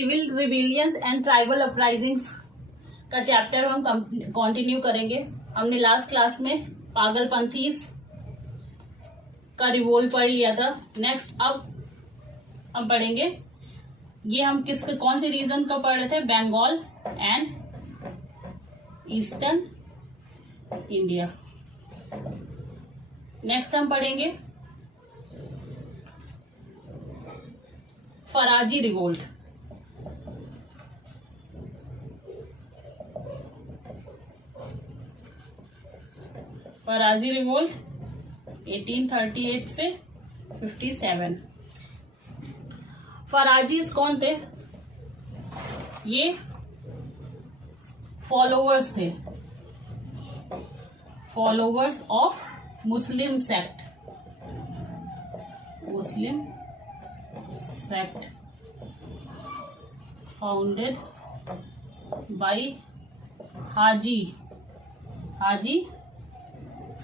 Civil रिविलियंस and tribal uprisings का chapter हम continue करेंगे। हमने लास्ट क्लास में पागलपंथीज का रिवोल्ट पढ़ लिया था। नेक्स्ट अब हम पढ़ेंगे, ये हम कौन से रीजन का पढ़ रहे थे, Bengal and eastern India. Next हम पढ़ेंगे फराजी रिवोल्ट। फराजी रिवोल्ट 1838 से 57। फराजीज कौन थे? ये फॉलोवर्स थे, followers of Muslim sect, Muslim sect founded by Haji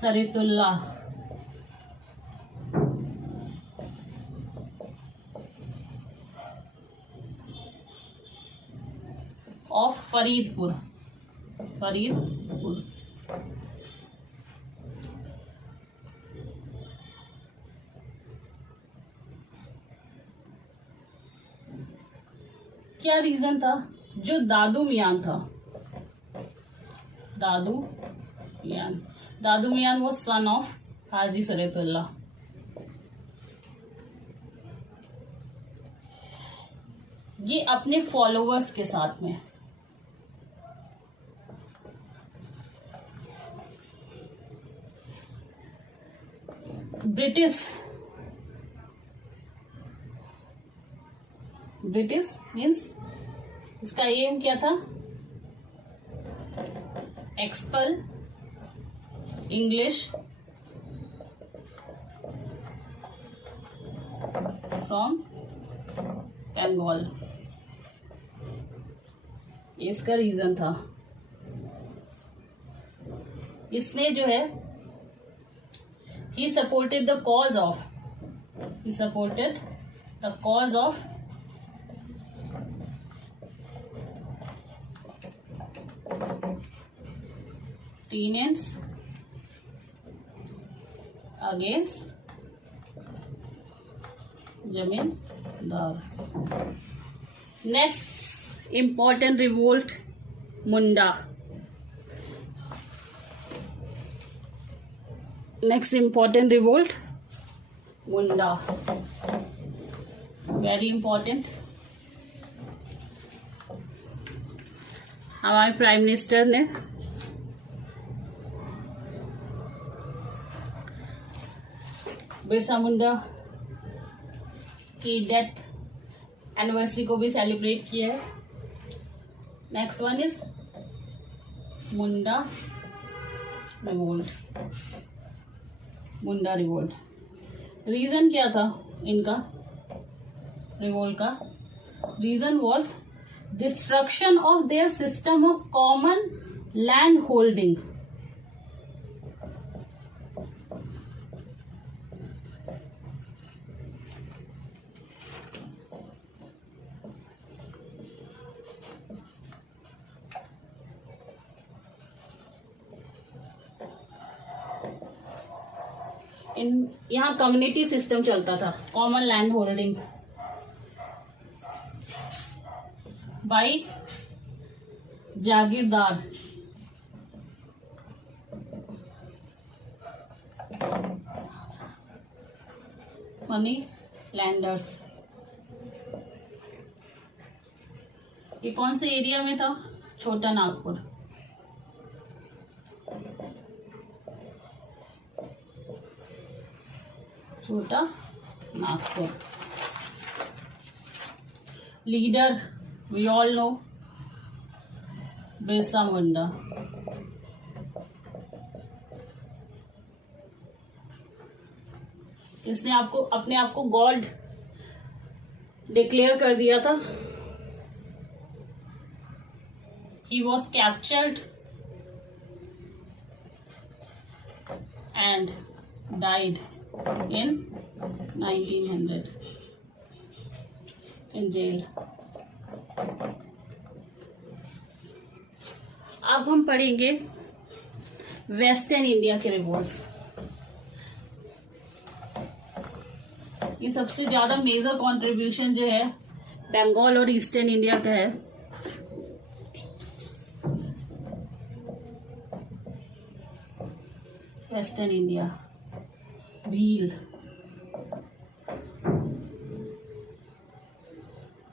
Shariatullah of Faridpur. क्या रीजन था? जो दादू मियान था, दादू मियान वो सन ऑफ हाजी सरीतुल्लाह। ये अपने फॉलोवर्स के साथ में ब्रिटिश मीन्स इसका एम क्या था? Expel English from Bengal. इसका रीजन था। इसने जो है he supported the cause of tenants against जमींदार। नेक्स्ट important revolt, मुंडा। नेक्स्ट important revolt, मुंडा, वेरी इंपॉर्टेंट। हमारे प्राइम मिनिस्टर ने बिरसा मुंडा की डेथ एनिवर्सरी को भी सेलिब्रेट किया है। Next one is Munda revolt. Reason क्या था इनका रिवोल्ट का? Reason was destruction of their system of common land holding. यहाँ कम्युनिटी सिस्टम चलता था, common land holding by jagirdar, money landers. ये कौन से एरिया में था? Chota Nagpur. Chota Nagpur. Leader we all know Birsa Munda. इसने अपने आप को गॉड डिक्लेयर कर दिया था। He was captured and died in 1900 in jail। अब हम पढ़ेंगे वेस्टर्न इंडिया के रिवोल्ट्स। ये सबसे ज्यादा मेजर कंट्रीब्यूशन जो है बंगाल और ईस्टर्न इंडिया का है। Western India, Bhil.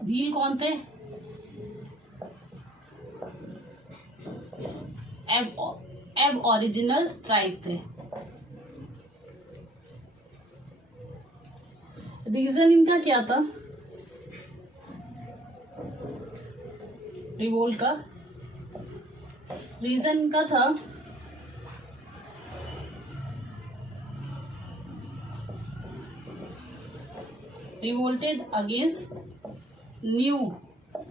भील कौन थे? एब ओरिजिनल ट्राइब थे। रीजन इनका क्या था रिवोल्ट का? रीजन इनका था revolted against new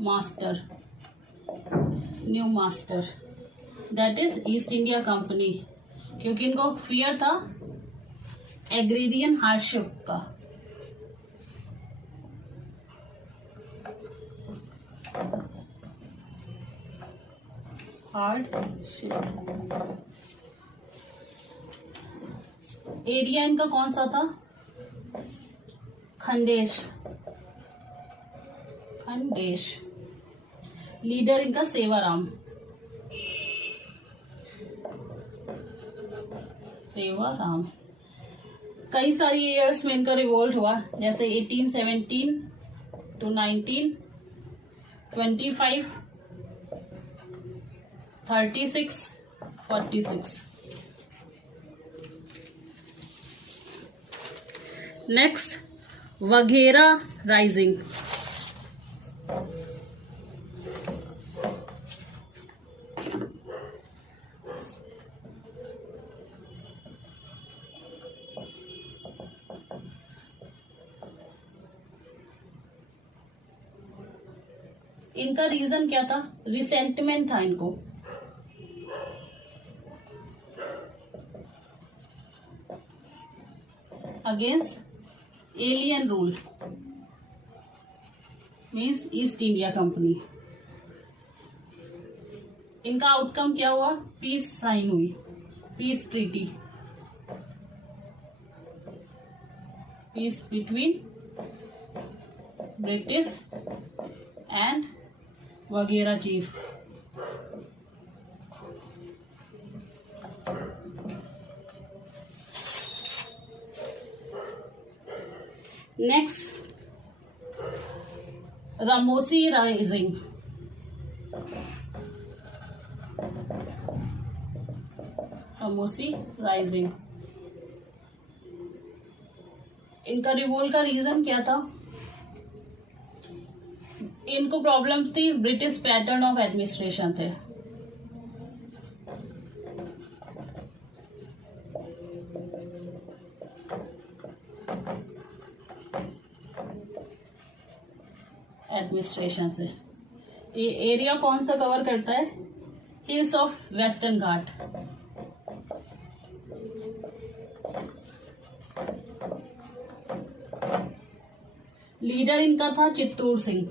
master, that is east India company, क्योंकि इनको फियर था एग्रीरियन हार्डशिप का। हार्डशिप एरिया इनका कौन सा था? खंडेश। लीडर इनका सेवाराम। कई सारी ईयर्स में इनका रिवोल्ट हुआ, जैसे 1817 to 1925, 36, 46। Next Waghera rising. इनका रीजन क्या था? रिसेंटमेंट था इनको। Against alien rule, means East India Company. इनका आउटकम क्या हुआ? पीस साइन हुई, peace treaty, peace between British and Waghera chief. Next Ramosi rising. इनका रिवोल्ट का रीजन क्या था? इनको प्रॉब्लम थी, ब्रिटिश पैटर्न ऑफ एडमिनिस्ट्रेशन थे। एडमिनिस्ट्रेशन से ये एरिया कौन सा कवर करता है? Hills of western Ghat. Leader इनका था Chittoor Singh.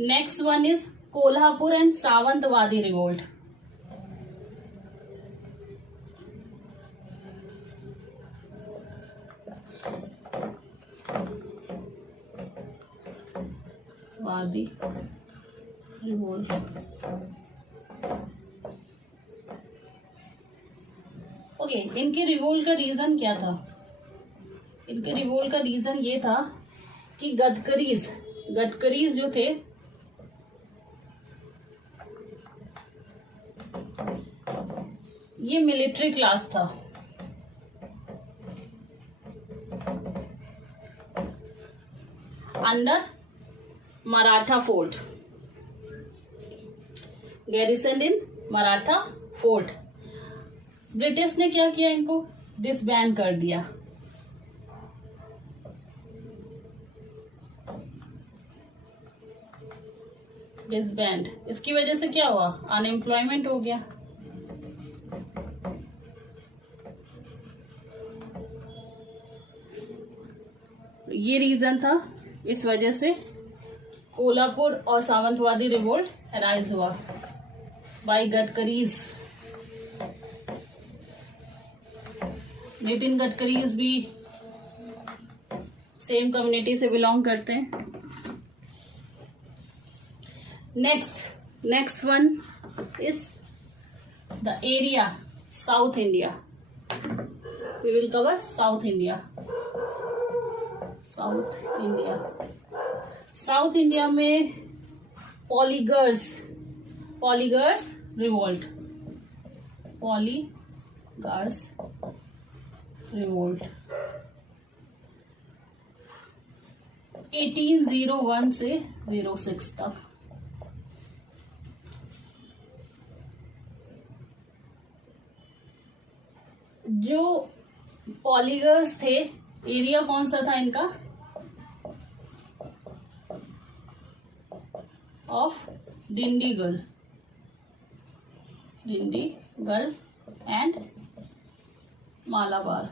Next one is Kolhapur and Sawantwadi revolt. Wadi revolt. Okay, इनके रिवोल्ट का रीजन क्या था? इनके रिवोल्ट का रीजन ये था कि गडकरीज जो थे ये मिलिट्री क्लास था। अंडर मराठा फोर्ट, गैरिसन इन मराठा फोर्ट। ब्रिटिश ने क्या किया? इनको डिसबैंड कर दिया। डिसबैंड। इसकी वजह से क्या हुआ? अनएम्प्लॉयमेंट हो गया। ये रीजन था, इस वजह से कोल्हापुर और सावंतवादी रिवोल्ट अराइज हुआ बाय गडकरीज। नितिन गडकरीज भी सेम कम्युनिटी से बिलोंग करते हैं। Next one is the area south India. We will cover south India. South India में पॉलीगर्स रिवोल्ट। 1801 से 06 तक। जो पॉलीगर्स थे, एरिया कौन सा था इनका? Of Dindigul and Malabar.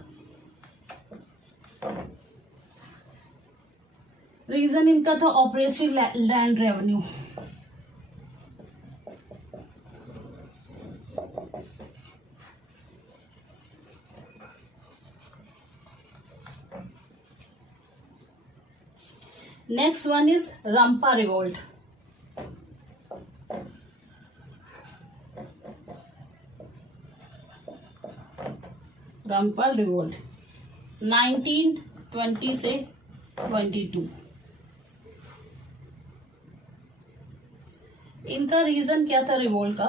Reason इनका था operative land revenue. Next one is Rampa revolt. Rampa revolt 1920 से 22। इनका रीजन क्या था रिवोल्ट का?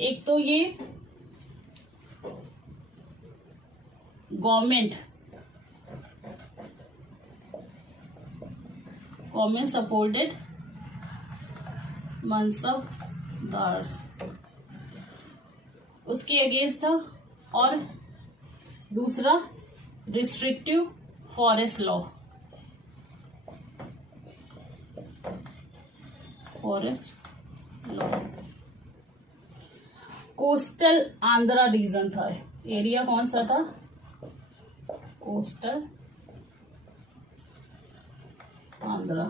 एक तो ये गवर्नमेंट सपोर्टेड मनसबदार्स, उसके अगेंस्ट था। और दूसरा restrictive forest law, coastal Andhra region था। एरिया कौन सा था? कोस्टल आंध्रा।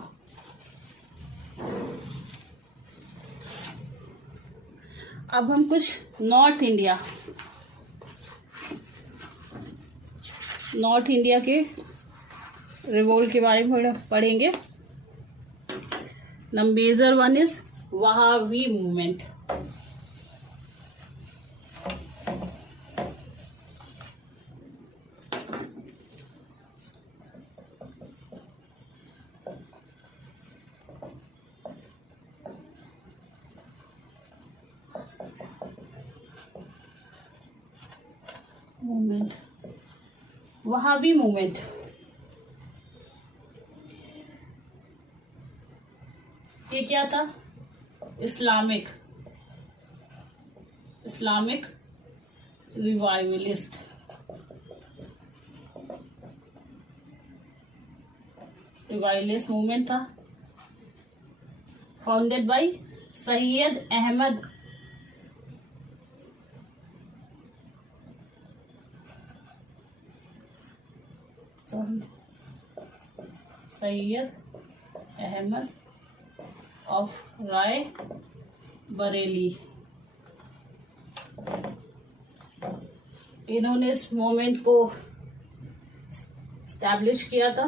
अब हम कुछ नॉर्थ इंडिया के रिवोल्ट के बारे में पढ़ेंगे। The major one is Wahabi movement. Wahabi movement ये क्या था? Islamic revivalist. मूवमेंट था, founded by Syed Ahmad of Rae Bareli. इन्होंने इस मूवमेंट को स्टैब्लिश किया था।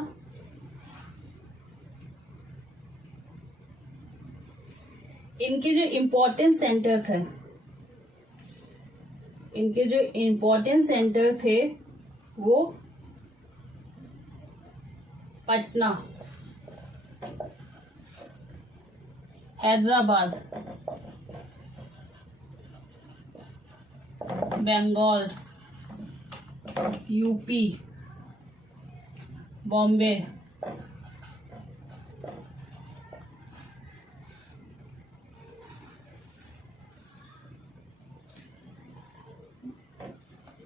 इनके जो इम्पोर्टेंट सेंटर थे वो Patna, Hyderabad, Bengal, UP, Bombay,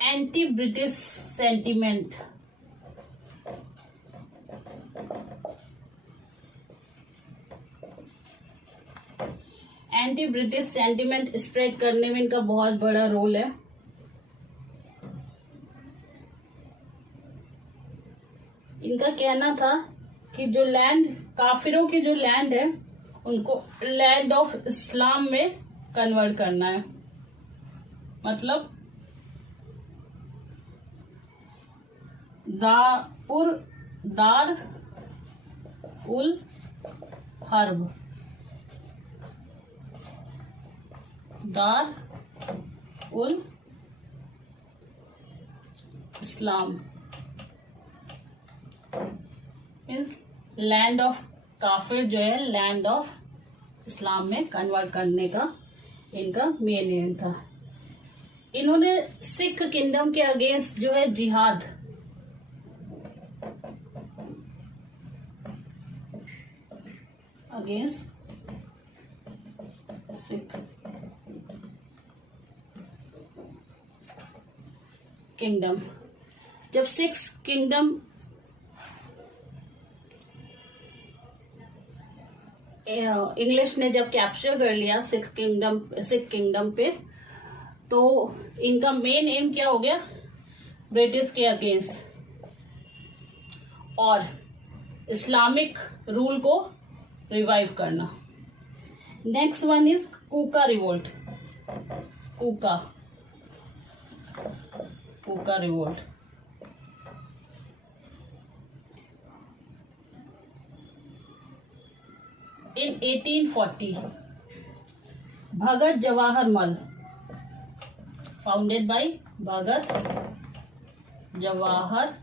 anti British sentiment. Anti British sentiment spread करने में इनका बहुत बड़ा रोल है। इनका कहना था कि जो लैंड, काफिरों की जो लैंड है उनको लैंड ऑफ इस्लाम में कन्वर्ट करना है। मतलब दार उल हर्ब, दार ul Islam means land of काफिर जो है लैंड ऑफ इस्लाम में कन्वर्ट करने का इनका मेन एम था। इन्होंने सिख किंगडम के अगेंस्ट जो है जिहाद, अगेंस्ट सिख किंगडम, जब सिक्स किंगडम इंग्लिश ने जब कैप्चर कर लिया सिख किंगडम पे, तो इनका मेन एम क्या हो गया, ब्रिटिश के अगेंस्ट और इस्लामिक रूल को रिवाइव करना। Next one is Kuka revolt, Kuka revolt. In 1840, Bhagat Jawahar Mal, founded by Bhagat Jawahar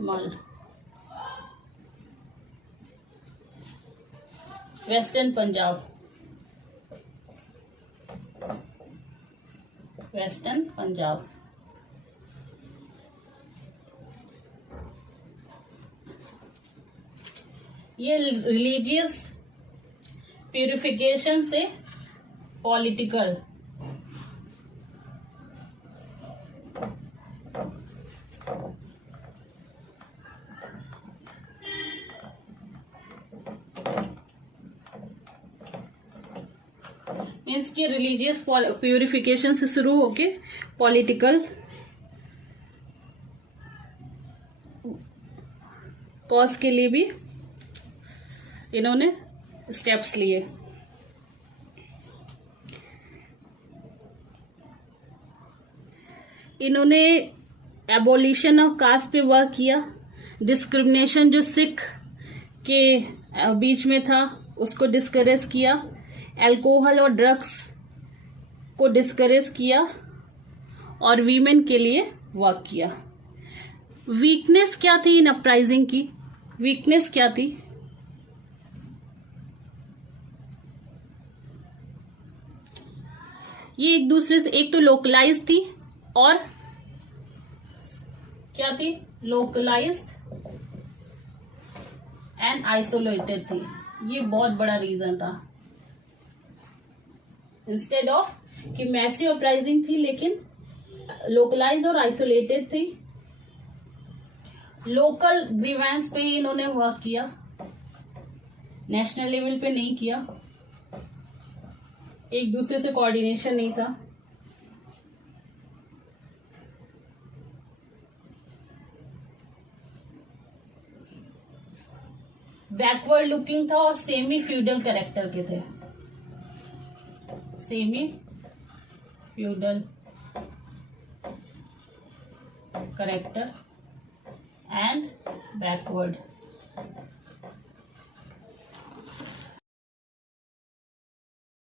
Mal, Western Punjab, Western Punjab। ये रिलीजियस प्यूरिफिकेशन से पॉलिटिकल मीन्स की रिलीजियस प्यूरिफिकेशन से शुरू होके पॉलिटिकल कॉज के लिए भी इन्होंने स्टेप्स लिए। इन्होंने एबोलिशन ऑफ कास्ट पे वर्क किया, डिस्क्रिमिनेशन जो सिख के बीच में था उसको डिस्करेज किया, अल्कोहल और ड्रग्स को डिस्करेज किया और वीमेन के लिए वर्क किया। वीकनेस क्या थी इन अपराइजिंग की, वीकनेस क्या थी? ये एक दूसरे से, एक तो लोकलाइज थी और क्या थी, लोकलाइज्ड एंड आइसोलेटेड थी। ये बहुत बड़ा रीजन था। इंस्टेड ऑफ कि मैसिव अपराइजिंग थी लेकिन लोकलाइज और आइसोलेटेड थी। लोकल ग्रीवेंस पे ही इन्होंने वर्क किया, नेशनल लेवल पे नहीं किया, एक दूसरे से कोऑर्डिनेशन नहीं था। बैकवर्ड लुकिंग था और सेमी फ्यूडल कैरेक्टर के थे, semi feudal character and backward.